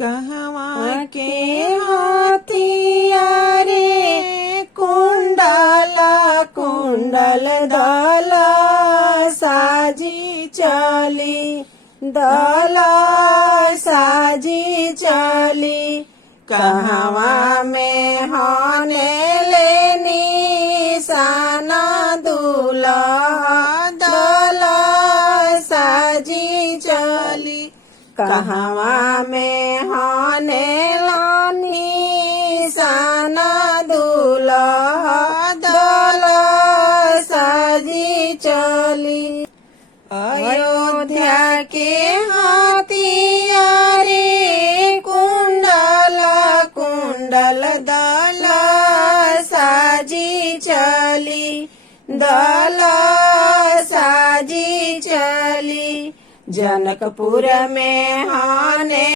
कहवा के हाथिया रे कुंडला कुंडल दला साजी चली दला साजी चली कहवा में होने लेनी साना दूल्हा दला साजी चली कहवा में होने लानी साना दूल्हा दला साजी चली अयोध्या के हाथिया रे कुंडला कुंडल दला साजी चली दला साजी चली जनकपुर में हाने